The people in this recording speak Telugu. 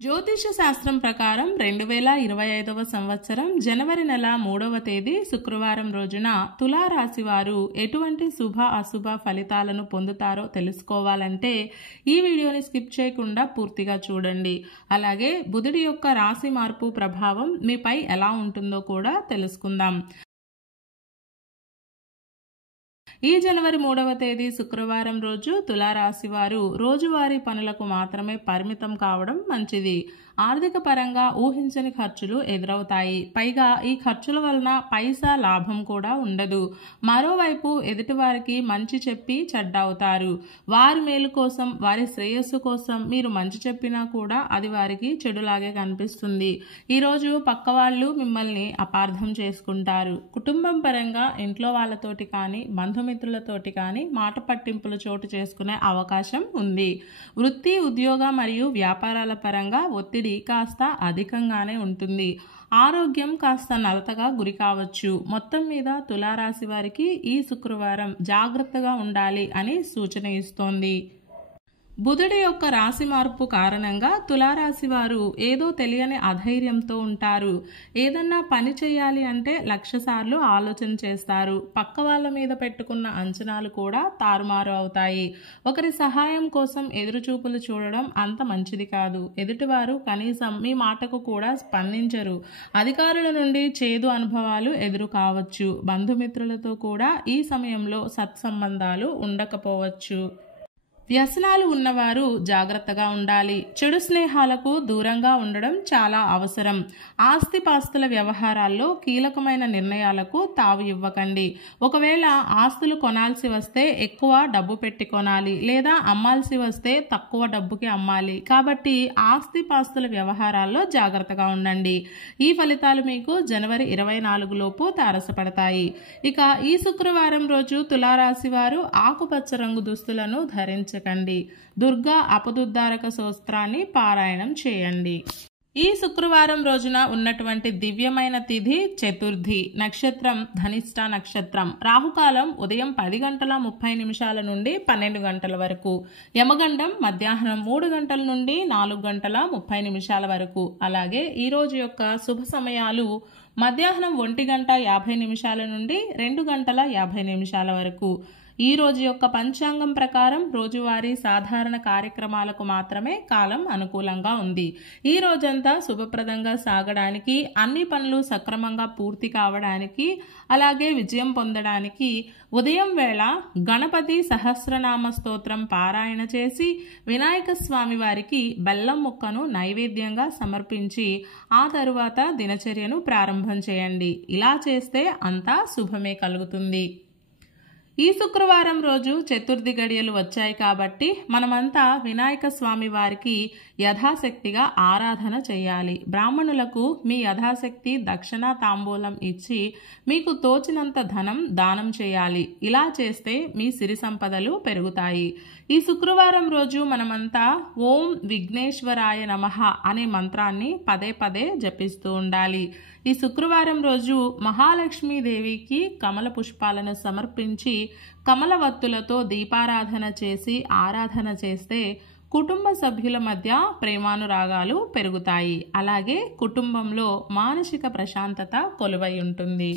జ్యోతిష శాస్త్రం ప్రకారం 2025వ సంవత్సరం జనవరి నెల 3వ తేదీ శుక్రవారం రోజున తులారాశి వారు ఎటువంటి శుభ అశుభ ఫలితాలను పొందుతారో తెలుసుకోవాలంటే ఈ వీడియోని స్కిప్ చేయకుండా పూర్తిగా చూడండి. అలాగే బుధుడి యొక్క రాశి మార్పు ప్రభావం మీపై ఎలా ఉంటుందో కూడా తెలుసుకుందాం. ఈ జనవరి 3వ తేదీ శుక్రవారం రోజు తులారాశి వారు రోజువారీ పనులకు మాత్రమే పరిమితం కావడం మంచిది. ఆర్థిక పరంగా ఊహించని ఖర్చులు ఎదురవుతాయి. పైగా ఈ ఖర్చుల వలన పైసా లాభం కూడా ఉండదు. మరోవైపు ఎదుటివారికి మంచి చెప్పి చెడ్డ అవుతారు. వారి మేలు కోసం, వారి శ్రేయస్సు కోసం మీరు మంచి చెప్పినా కూడా అది వారికి చెడులాగే కనిపిస్తుంది. ఈరోజు పక్క వాళ్ళు మిమ్మల్ని అపార్థం చేసుకుంటారు. కుటుంబం పరంగా ఇంట్లో వాళ్ళతోటి కానీ బంధుమిత్రులతోటి కానీ మాట పట్టింపులు చోటు చేసుకునే అవకాశం ఉంది. వృత్తి, ఉద్యోగ మరియు వ్యాపారాల పరంగా ఒత్తిడి కాస్త అధికంగానే ఉంటుంది. ఆరోగ్యం కాస్త నలతగా గురి కావచ్చు. మొత్తం మీద తులారాశి వారికి ఈ శుక్రవారం జాగ్రత్తగా ఉండాలి అని సూచన ఇస్తోంది. బుధుడి యొక్క రాశి మార్పు కారణంగా తులారాశి వారు ఏదో తెలియని అధైర్యంతో ఉంటారు. ఏదన్నా పని చేయాలి అంటే 1,00,000 సార్లు ఆలోచన చేస్తారు. పక్క వాళ్ళ మీద పెట్టుకున్న అంచనాలు కూడా తారుమారు అవుతాయి. ఒకరి సహాయం కోసం ఎదురుచూపులు చూడడం అంత మంచిది కాదు. ఎదుటివారు కనీసం మీ మాటకు కూడా స్పందించరు. అధికారుల నుండి చేదు అనుభవాలు ఎదురు కావచ్చు. బంధుమిత్రులతో కూడా ఈ సమయంలో సత్సంబంధాలు ఉండకపోవచ్చు. వ్యసనాలు ఉన్నవారు జాగ్రత్తగా ఉండాలి. చెడు స్నేహాలకు దూరంగా ఉండడం చాలా అవసరం. ఆస్తిపాస్తుల వ్యవహారాల్లో కీలకమైన నిర్ణయాలకు తావు ఇవ్వకండి. ఒకవేళ ఆస్తులు కొనాల్సి వస్తే ఎక్కువ డబ్బు పెట్టి కొనాలి, లేదా అమ్మాల్సి వస్తే తక్కువ డబ్బుకి అమ్మాలి. కాబట్టి ఆస్తిపాస్తుల వ్యవహారాల్లో జాగ్రత్తగా ఉండండి. ఈ ఫలితాలు మీకు జనవరి 24 లోపు తారసపడతాయి. ఇక ఈ శుక్రవారం రోజు తులారాశి వారు ఆకుపచ్చ రంగు దుస్తులను ధరించండి. దుర్గా అపదుద్ధారక స్తోత్రాన్ని పారాయణం చేయండి. ఈ శుక్రవారం రోజున ఉన్నటువంటి దివ్యమైన తిథి చతుర్థి. నక్షత్రం ధనిష్ట నక్షత్రం. రాహుకాలం ఉదయం 10:30 నుండి 12 వరకు. యమగండం మధ్యాహ్నం 3 గంటల నుండి 4:30 వరకు. అలాగే ఈ రోజు యొక్క శుభ సమయాలు మధ్యాహ్నం 1:50 నుండి 2:50 వరకు. ఈ రోజు యొక్క పంచాంగం ప్రకారం రోజువారీ సాధారణ కార్యక్రమాలకు మాత్రమే కాలం అనుకూలంగా ఉంది. ఈ రోజంతా శుభప్రదంగా సాగడానికి, అన్ని పనులు సక్రమంగా పూర్తి కావడానికి, అలాగే విజయం పొందడానికి ఉదయం వేళ గణపతి సహస్రనామ స్తోత్రం పారాయణ చేసి వినాయక స్వామి వారికి బెల్లం ముక్కను నైవేద్యంగా సమర్పించి ఆ తరువాత దినచర్యను ప్రారంభం చేయండి. ఇలా చేస్తే అంతా శుభమే కలుగుతుంది. ఈ శుక్రవారం రోజు చతుర్థి గడియలు వచ్చాయి కాబట్టి మనమంతా వినాయక స్వామి వారికి యథాశక్తిగా ఆరాధన చేయాలి. బ్రాహ్మణులకు మీ యథాశక్తి దక్షిణ తాంబూలం ఇచ్చి మీకు తోచినంత ధనం దానం చేయాలి. ఇలా చేస్తే మీ సిరి సంపదలు పెరుగుతాయి. ఈ శుక్రవారం రోజు మనమంతా ఓం విఘ్నేశ్వరాయ నమః అనే మంత్రాన్ని పదే పదే జపిస్తూ ఉండాలి. ఈ శుక్రవారం రోజు మహాలక్ష్మీదేవికి కమల పుష్పాలను సమర్పించి కమలవత్తులతో దీపారాధన చేసి ఆరాధన చేస్తే కుటుంబ సభ్యుల మధ్య ప్రేమానురాగాలు పెరుగుతాయి. అలాగే కుటుంబంలో మానసిక ప్రశాంతత కొలువై ఉంటుంది.